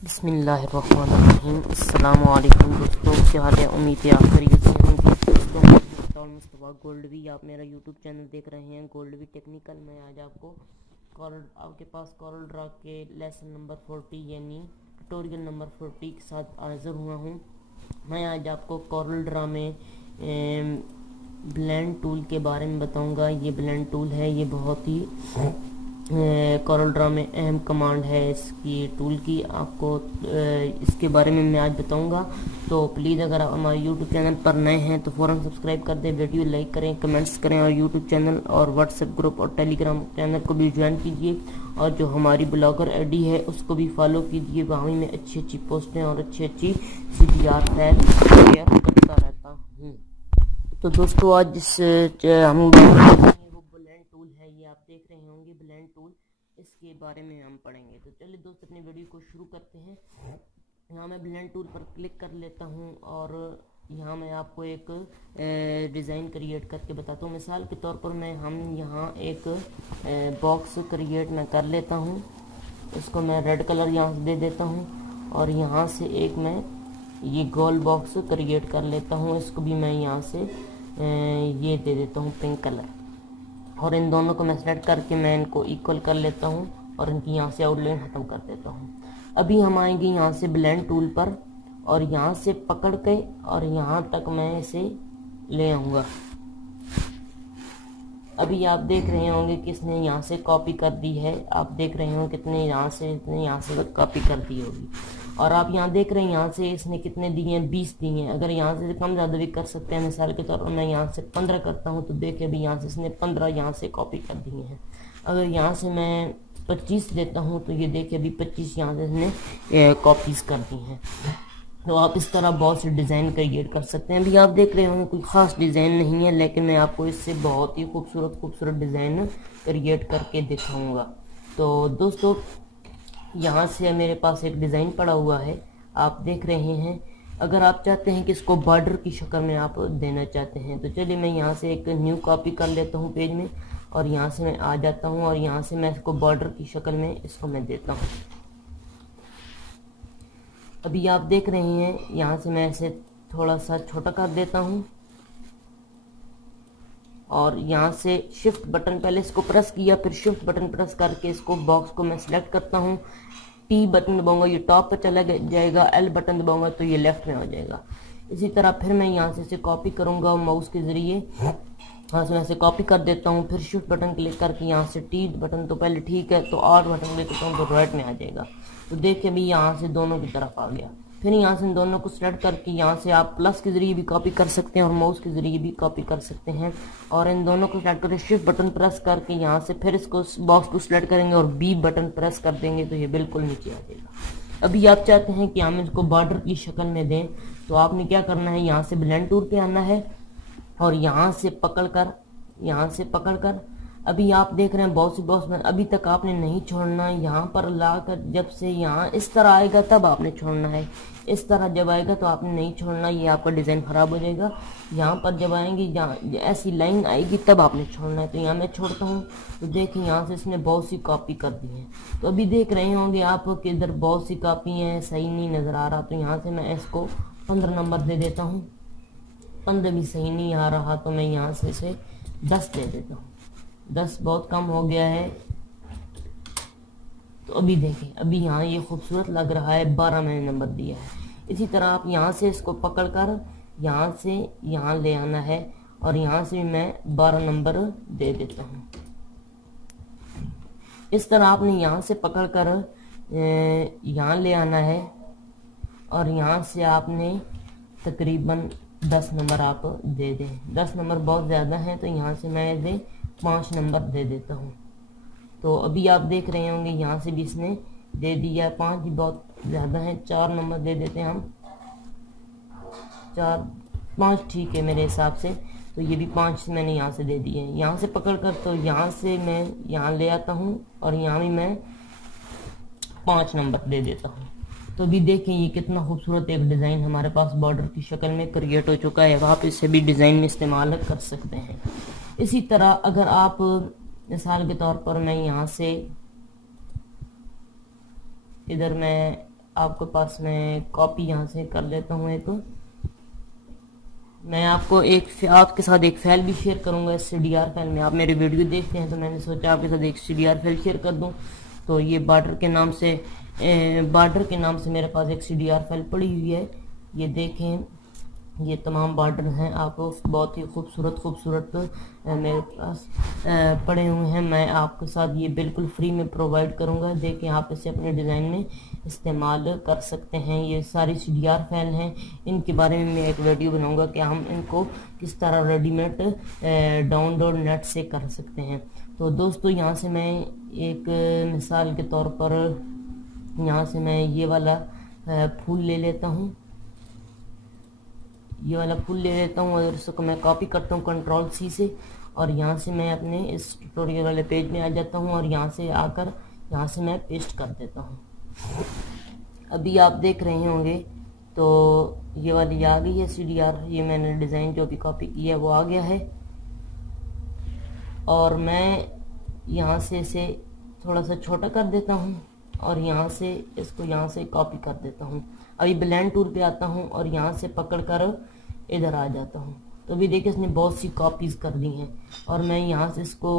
बिस्मिल्लाहिर्रहमानिर्रहीम। अस्सलामु अलैकुम दोस्तों, क्या हाल है? उम्मीद है आप खैरियत से होंगे। दोस्तों मैं मुस्तफ़ा गोल्डवी, आप मेरा यूट्यूब चैनल देख रहे हैं गोल्डवी टेक्निकल। मैं आज आपके पास कॉरल ड्रा के लेसन नंबर 40 यानी ट्यूटोरियल नंबर 40 के साथ हाजिर हुआ हूँ। मैं आज आपको कॉरल ड्रा में ब्लेंड टूल के बारे में बताऊंगा। ये ब्लेंड टूल है, ये बहुत ही कॉरल ड्रा में अहम कमांड है इसकी टूल की। आपको इसके बारे में मैं आज बताऊंगा। तो प्लीज़ अगर आप हमारे यूट्यूब चैनल पर नए हैं तो फ़ौरन सब्सक्राइब कर दें, वीडियो लाइक करें, कमेंट्स करें और यूट्यूब चैनल और व्हाट्सएप ग्रुप और टेलीग्राम चैनल को भी ज्वाइन कीजिए। और जो हमारी ब्लॉगर आईडी है उसको भी फॉलो कीजिए। वहाँ में अच्छी अच्छी पोस्टें और अच्छी CPR फैल शेयर करता रहता हूँ। तो दोस्तों आज हम ब्लेंड टूल है, ये आप देख रहे होंगे ब्लेंड टूल, इसके बारे में हम पढ़ेंगे। तो चलिए दोस्त अपनी वीडियो को शुरू करते हैं। यहाँ मैं ब्लेंड टूल पर क्लिक कर लेता हूँ और यहाँ मैं आपको एक डिज़ाइन क्रिएट करके बताता हूँ। मिसाल के तौर पर हम यहाँ एक बॉक्स क्रिएट मैं कर लेता हूँ। इसको मैं रेड कलर यहाँ से दे देता हूँ और यहाँ से एक मैं ये गोल बॉक्स क्रिएट कर लेता हूँ। इसको भी मैं यहाँ से ये दे देता हूँ पिंक कलर, और इन दोनों को मैं सेलेक्ट करके मैं इनको इक्वल कर लेता हूँ और इनकी यहाँ से आउटलाइन ख़त्म कर देता हूँ। अभी हम आएंगे यहाँ से ब्लेंड टूल पर और यहाँ से पकड़ के और यहाँ तक मैं इसे ले आऊँगा। अभी आप देख रहे होंगे कि इसने यहाँ से कॉपी कर दी है। आप देख रहे होंगे कितने यहाँ से कॉपी कर दी होगी। और आप यहाँ देख रहे हैं यहाँ से इसने कितने दिए हैं, 20 दिए हैं। अगर यहाँ से कम ज़्यादा भी कर सकते हैं। मिसाल के तौर पर मैं यहाँ से 15 करता हूँ तो देखिए अभी यहाँ से इसने 15 यहाँ से कॉपी कर दिए हैं। अगर यहाँ से मैं 25 देता हूँ तो ये देखिए अभी 25 यहाँ से इसने कॉपीज़ कर दी हैं। तो आप इस तरह बहुत से डिज़ाइन क्रिएट कर सकते हैं। अभी आप देख रहे होंगे कोई ख़ास डिज़ाइन नहीं है, लेकिन मैं आपको इससे बहुत ही खूबसूरत डिज़ाइन क्रिएट करके दिखाऊंगा। तो दोस्तों यहाँ से मेरे पास एक डिज़ाइन पड़ा हुआ है, आप देख रहे हैं। अगर आप चाहते हैं कि इसको बॉर्डर की शक्ल में आप देना चाहते हैं तो चलिए मैं यहाँ से एक न्यू कॉपी कर लेता हूँ पेज में और यहाँ से मैं आ जाता हूँ और यहाँ से मैं इसको बॉर्डर की शक्ल में इसको मैं देता हूँ। अभी आप देख रहे हैं यहाँ से मैं इसे थोड़ा सा छोटा कर देता हूँ और यहाँ से शिफ्ट बटन, पहले इसको प्रेस किया फिर शिफ्ट बटन प्रेस करके इसको बॉक्स को मैं सिलेक्ट करता हूँ। T बटन दबाऊंगा ये टॉप पर चला जाएगा, L बटन दबाऊंगा तो ये लेफ्ट में हो जाएगा। इसी तरह फिर मैं यहाँ से इसे कॉपी करूँगा माउस के ज़रिए। यहाँ से मैं इसे कॉपी कर देता हूँ, फिर शिफ्ट बटन क्लिक करके यहाँ से T बटन तो पहले ठीक है, तो R बटन क्लिक करता हूँ तो राइट में आ जाएगा। तो देखिए अभी यहाँ से दोनों की तरफ आ गया। फिर यहाँ से इन दोनों को सेलेक्ट करके यहाँ से आप प्लस के ज़रिए भी कॉपी कर सकते हैं और माउस के ज़रिए भी कॉपी कर सकते हैं। और इन दोनों को सेलेक्ट करके शिफ्ट बटन प्रेस करके यहाँ से फिर इसको बॉक्स को सिलेक्ट करेंगे और B बटन प्रेस कर देंगे तो ये बिल्कुल नीचे आ जाएगा। अभी आप चाहते हैं कि हम इसको बॉर्डर की शक्ल में दें तो आपने क्या करना है, यहाँ से ब्लेंड टूल पे आना है और यहाँ से पकड़ कर अभी आप देख रहे हैं बॉक्स में अभी तक आपने नहीं छोड़ना है। यहाँ पर लाकर जब से यहाँ इस तरह आएगा तब आपने छोड़ना है। इस तरह जब आएगा तो आपने नहीं छोड़ना, ये आपका डिज़ाइन ख़राब हो जाएगा। यहाँ पर जब आएंगे, यहाँ ऐसी लाइन आएगी तब आपने छोड़ना है। तो यहाँ मैं छोड़ता हूँ तो देखिए यहाँ से इसने बहुत सी कॉपी कर दी है। तो अभी देख रहे होंगे आप कि इधर बहुत सी कॉपी हैं, सही नहीं नज़र आ रहा। तो यहाँ से मैं इसको 15 नंबर दे देता हूँ। 15 भी सही नहीं आ रहा तो मैं यहाँ से इसे 10 दे देता हूँ। 10 बहुत कम हो गया है। तो अभी देखें अभी यहाँ ये खूबसूरत लग रहा है, 12 मैंने नंबर दिया है। इसी तरह आप यहाँ से इसको पकड़कर यहाँ से यहाँ ले आना है और यहाँ से मैं 12 नंबर दे देता हूँ। इस तरह आपने यहाँ से पकड़कर यहाँ ले आना है और यहाँ से आपने तकरीबन 10 नंबर आप दे दें। 10 नंबर बहुत ज़्यादा हैं तो यहाँ से मैं इसे 5 नंबर दे देता हूँ। तो अभी आप देख रहे होंगे यहाँ से भी इसने दे दिया। 5 भी बहुत ज़्यादा हैं, 4 नंबर दे देते हैं हम। 5 ठीक है मेरे हिसाब से। तो ये भी 5 मैंने यहाँ से दे दिए हैं। यहाँ से पकड़ कर तो यहाँ से मैं यहाँ ले आता हूँ और यहाँ भी मैं 5 नंबर दे देता हूँ। तो अभी देखें ये कितना खूबसूरत एक डिज़ाइन हमारे पास बॉर्डर की शक्ल में क्रिएट हो चुका है। आप इसे भी डिज़ाइन में इस्तेमाल कर सकते हैं। इसी तरह अगर आप मिसाल के तौर पर मैं यहाँ से इधर मैं आपके पास मैं कॉपी यहाँ से कर लेता हूँ। एक मैं आपको आपके साथ एक फाइल भी शेयर करूँगा। CDR फाइल में आप मेरे वीडियो देखते हैं तो मैंने सोचा आपके साथ एक CDR फाइल शेयर कर दूँ। तो ये बार्डर के नाम से मेरे पास एक CDR फाइल पड़ी हुई है। ये देखें, ये तमाम बार्डर हैं, आप बहुत ही खूबसूरत मेरे पास पड़े हुए हैं। मैं आपके साथ ये बिल्कुल फ्री में प्रोवाइड करूँगा। देखें, आप इसे अपने डिज़ाइन में इस्तेमाल कर सकते हैं। ये सारी CDR फाइल हैं, इनके बारे में मैं एक वीडियो बनाऊँगा कि हम इनको किस तरह रेडीमेड डाउनलोड नेट से कर सकते हैं। तो दोस्तों, यहाँ से मैं एक मिसाल के तौर पर यहाँ से मैं ये वाला फूल ले लेता हूँ। और इसको मैं कॉपी करता हूँ Ctrl+C से, और यहाँ से मैं अपने इस ट्यूटोरियल वाले पेज में आ जाता हूँ और यहाँ से आकर यहाँ से मैं पेस्ट कर देता हूँ। अभी आप देख रहे होंगे तो ये वाली आ गई है CDR। ये मैंने डिज़ाइन जो भी कॉपी किया है वो आ गया है, और मैं यहाँ से इसे थोड़ा सा छोटा कर देता हूँ और यहाँ से इसको यहाँ से कॉपी कर देता हूँ। अभी ब्लेंड टूल पे आता हूँ और यहाँ से पकड़कर इधर आ जाता हूँ। तो अभी देखिए इसने बहुत सी कॉपीज कर दी हैं, और मैं यहाँ से इसको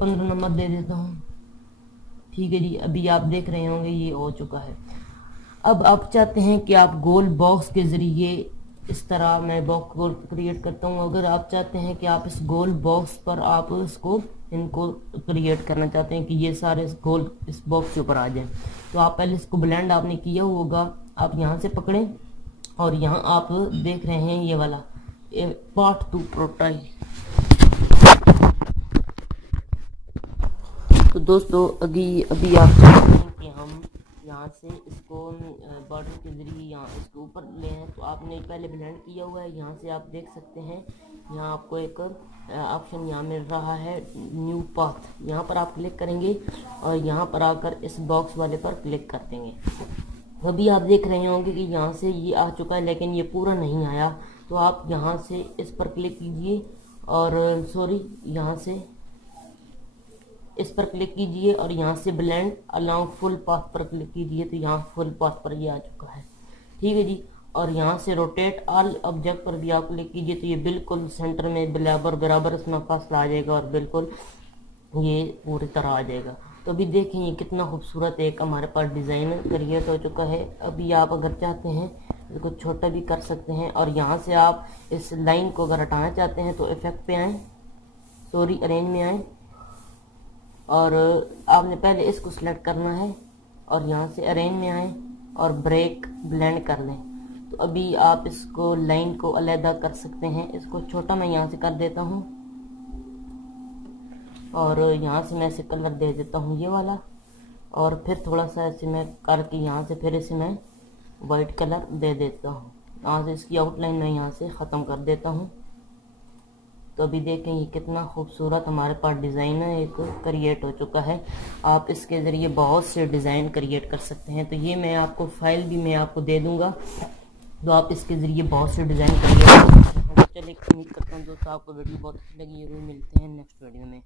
15 नंबर दे देता हूँ। ठीक है जी, अभी आप देख रहे होंगे ये हो चुका है। अब आप चाहते हैं कि आप गोल बॉक्स के ज़रिए इस तरह मैं बॉक्स गोल क्रिएट करता हूँ। अगर आप चाहते हैं कि आप इस गोल बॉक्स पर आप इनको क्रिएट करना चाहते हैं कि ये सारे गोल इस बॉक्स के ऊपर आ जाएं, तो आप पहले इसको ब्लेंड आपने किया होगा। आप यहाँ से पकड़ें और यहाँ आप देख रहे हैं ये वाला पार्ट 2 प्रोटोटाइप। तो दोस्तों, अभी आप चाहते हैं कि हम यहाँ से इसको बॉर्डर के जरिए यहाँ इसके ऊपर ले हैं, तो आपने पहले ब्लेंड किया हुआ है। यहाँ से आप देख सकते हैं, यहाँ आपको एक ऑप्शन यहाँ मिल रहा है न्यू पाथ। यहाँ पर आप क्लिक करेंगे और यहाँ पर आकर इस बॉक्स वाले पर क्लिक कर देंगे। अभी आप देख रहे होंगे कि यहाँ से ये आ चुका है, लेकिन ये पूरा नहीं आया। तो आप यहाँ से इस पर क्लिक कीजिए और यहाँ से इस पर क्लिक कीजिए और यहाँ से ब्लेंड अलाउ फुल पाथ पर क्लिक कीजिए, तो यहाँ फुल पाथ पर ये आ चुका है। ठीक है जी, और यहाँ से रोटेट ऑल ऑब्जेक्ट पर भी आप क्लिक कीजिए, तो ये बिल्कुल सेंटर में बराबर इसमें फासला आ जाएगा और बिल्कुल ये पूरी तरह आ जाएगा। तो अभी देखें ये कितना खूबसूरत एक हमारे पास डिज़ाइन क्रिएट हो चुका है। अभी आप अगर चाहते हैं इसको छोटा भी कर सकते हैं, और यहाँ से आप इस लाइन को अगर हटाना चाहते हैं तो इफेक्ट पे आएँ, अरेंज में आएँ, और आपने पहले इसको सिलेक्ट करना है और यहाँ से अरेंज में आए और ब्रेक ब्लेंड कर लें। तो अभी आप इसको लाइन को अलग कर सकते हैं। इसको छोटा मैं यहाँ से कर देता हूँ और यहाँ से मैं इसे कलर दे देता हूँ ये वाला, और फिर थोड़ा सा ऐसे मैं करके यहाँ से फिर इसे मैं वाइट कलर दे देता हूँ। यहाँ से इसकी आउटलाइन मैं यहाँ से ख़त्म कर देता हूँ। तो अभी देखें ये कितना खूबसूरत हमारे पास डिज़ाइन है एक क्रिएट हो चुका है। आप इसके ज़रिए बहुत से डिज़ाइन क्रिएट कर सकते हैं। तो ये मैं आपको फाइल भी मैं आपको दे दूँगा, तो आप इसके ज़रिए बहुत से डिज़ाइन क्रिएट कर सकते हैं। चलिए, उम्मीद करता हूँ दोस्तों आपको वीडियो बहुत अच्छी लगी। जरूर मिलते हैं नेक्स्ट वीडियो में।